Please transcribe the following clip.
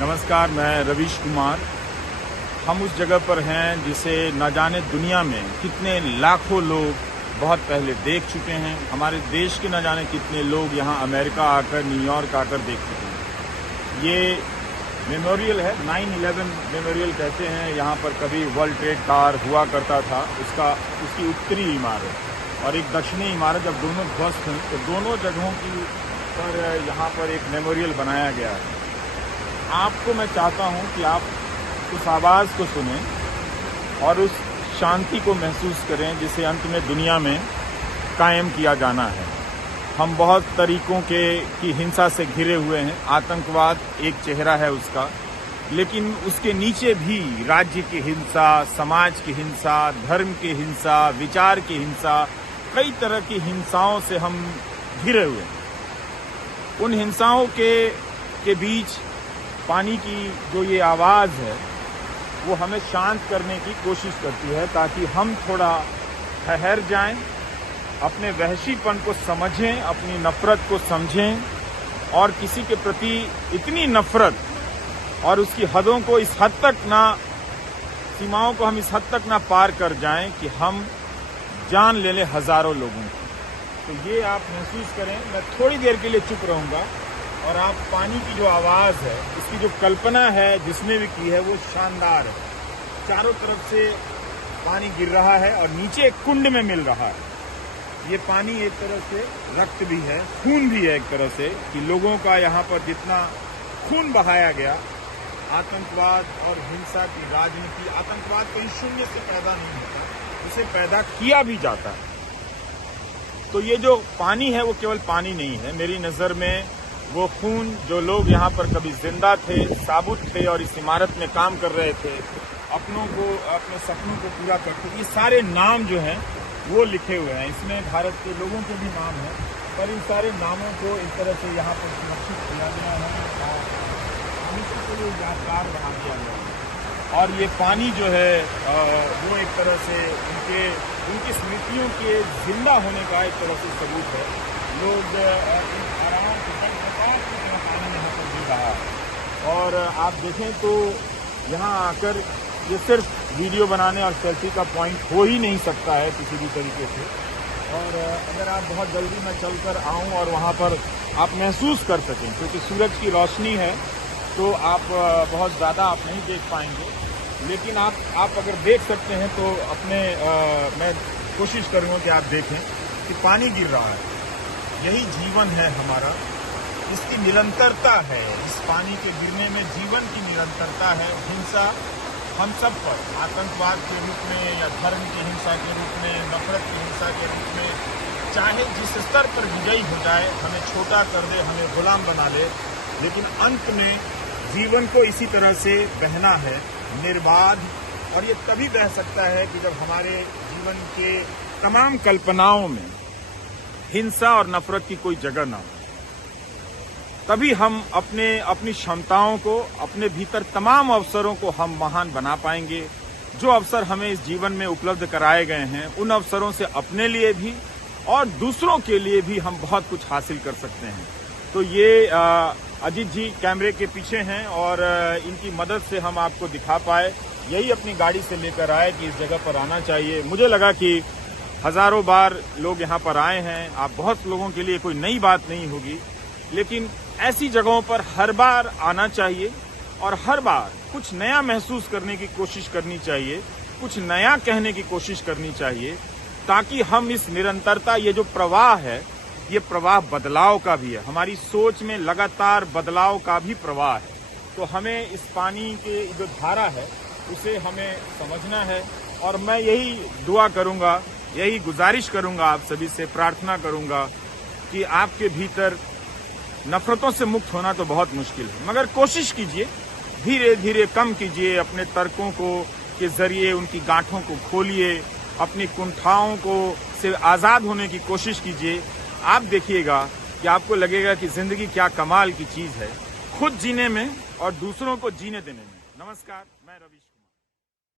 नमस्कार, मैं रवीश कुमार। हम उस जगह पर हैं जिसे न जाने दुनिया में कितने लाखों लोग बहुत पहले देख चुके हैं। हमारे देश के न जाने कितने लोग यहाँ अमेरिका आकर, न्यूयॉर्क आकर देख चुके हैं। ये मेमोरियल है, 9/11 मेमोरियल कहते हैं। यहाँ पर कभी वर्ल्ड ट्रेड टावर हुआ करता था, उसकी उत्तरी इमारत और एक दक्षिणी इमारत जब दोनों ध्वस्त हुई तो दोनों जगहों की पर यहाँ पर एक मेमोरियल बनाया गया है। आपको मैं चाहता हूँ कि आप उस आवाज़ को सुनें और उस शांति को महसूस करें जिसे अंत में दुनिया में कायम किया जाना है। हम बहुत तरीकों की हिंसा से घिरे हुए हैं। आतंकवाद एक चेहरा है उसका, लेकिन उसके नीचे भी राज्य की हिंसा, समाज की हिंसा, धर्म की हिंसा, विचार की हिंसा, कई तरह की हिंसाओं से हम घिरे हुए हैं। उन हिंसाओं के बीच पानी की जो ये आवाज़ है वो हमें शांत करने की कोशिश करती है, ताकि हम थोड़ा ठहर जाएं, अपने वहशीपन को समझें, अपनी नफरत को समझें और किसी के प्रति इतनी नफरत और उसकी हदों को इस हद तक ना, सीमाओं को हम इस हद तक ना पार कर जाएं कि हम जान ले लें हजारों लोगों की। तो ये आप महसूस करें। मैं थोड़ी देर के लिए चुप रहूंगा और आप पानी की जो आवाज़ है, इसकी जो कल्पना है जिसने भी की है वो शानदार है। चारों तरफ से पानी गिर रहा है और नीचे एक कुंड में मिल रहा है। ये पानी एक तरह से रक्त भी है, खून भी है एक तरह से, कि लोगों का यहाँ पर जितना खून बहाया गया, आतंकवाद और हिंसा की राजनीति, आतंकवाद कहीं शून्य से पैदा नहीं होता, उसे पैदा किया भी जाता है। तो ये जो पानी है वो केवल पानी नहीं है, मेरी नज़र में वो खून, जो लोग यहाँ पर कभी जिंदा थे, साबुत थे और इस इमारत में काम कर रहे थे, अपने सपनों को पूरा करते, ये सारे नाम जो हैं वो लिखे हुए हैं। इसमें भारत के लोगों के भी नाम हैं, पर इन सारे नामों को इस तरह से यहाँ पर सुरक्षित किया गया है और हमेशा के लिए यादगार बना दिया गया है। और ये पानी जो है वो एक तरह से उनकी स्मृतियों के जिंदा होने का एक तरह से सबूत है। लोग आराम से पानी यहाँ पर गिर रहा है और आप देखें तो यहाँ आकर ये सिर्फ वीडियो बनाने और सेल्फी का पॉइंट हो ही नहीं सकता है किसी भी तरीके से। और अगर आप बहुत जल्दी मैं चलकर आऊँ और वहाँ पर आप महसूस कर सकें, क्योंकि सूरज की रोशनी है तो आप बहुत ज़्यादा आप नहीं देख पाएंगे, लेकिन आप अगर देख सकते हैं तो मैं कोशिश करूँगा कि आप देखें कि पानी गिर रहा है। यही जीवन है हमारा, इसकी निरंतरता है। इस पानी के गिरने में जीवन की निरंतरता है। हिंसा हम सब पर, आतंकवाद के रूप में या धर्म की हिंसा के रूप में, नफरत की हिंसा के रूप में, चाहे जिस स्तर पर विजयी हो जाए, हमें छोटा कर दे, हमें गुलाम बना ले, लेकिन अंत में जीवन को इसी तरह से बहना है, निर्बाध। और ये तभी बह सकता है कि जब हमारे जीवन के तमाम कल्पनाओं में हिंसा और नफरत की कोई जगह ना हो। तभी हम अपनी क्षमताओं को, अपने भीतर तमाम अवसरों को हम महान बना पाएंगे। जो अवसर हमें इस जीवन में उपलब्ध कराए गए हैं, उन अवसरों से अपने लिए भी और दूसरों के लिए भी हम बहुत कुछ हासिल कर सकते हैं। तो ये अजीत जी कैमरे के पीछे हैं और इनकी मदद से हम आपको दिखा पाए, यही अपनी गाड़ी से लेकर आए कि इस जगह पर आना चाहिए। मुझे लगा कि हजारों बार लोग यहाँ पर आए हैं, आप बहुत लोगों के लिए कोई नई बात नहीं होगी, लेकिन ऐसी जगहों पर हर बार आना चाहिए और हर बार कुछ नया महसूस करने की कोशिश करनी चाहिए, कुछ नया कहने की कोशिश करनी चाहिए, ताकि हम इस निरंतरता, ये जो प्रवाह है, ये प्रवाह बदलाव का भी है। हमारी सोच में लगातार बदलाव का भी प्रवाह है। तो हमें इस पानी के जो धारा है उसे हमें समझना है। और मैं यही दुआ करूंगा, यही गुजारिश करूंगा, आप सभी से प्रार्थना करूंगा कि आपके भीतर नफरतों से मुक्त होना तो बहुत मुश्किल है, मगर कोशिश कीजिए, धीरे धीरे कम कीजिए, अपने तर्कों के जरिए उनकी गांठों को खोलिए, अपनी कुंठाओं से आज़ाद होने की कोशिश कीजिए। आप देखिएगा कि आपको लगेगा कि जिंदगी क्या कमाल की चीज़ है, खुद जीने में और दूसरों को जीने देने में। नमस्कार, मैं रवीश।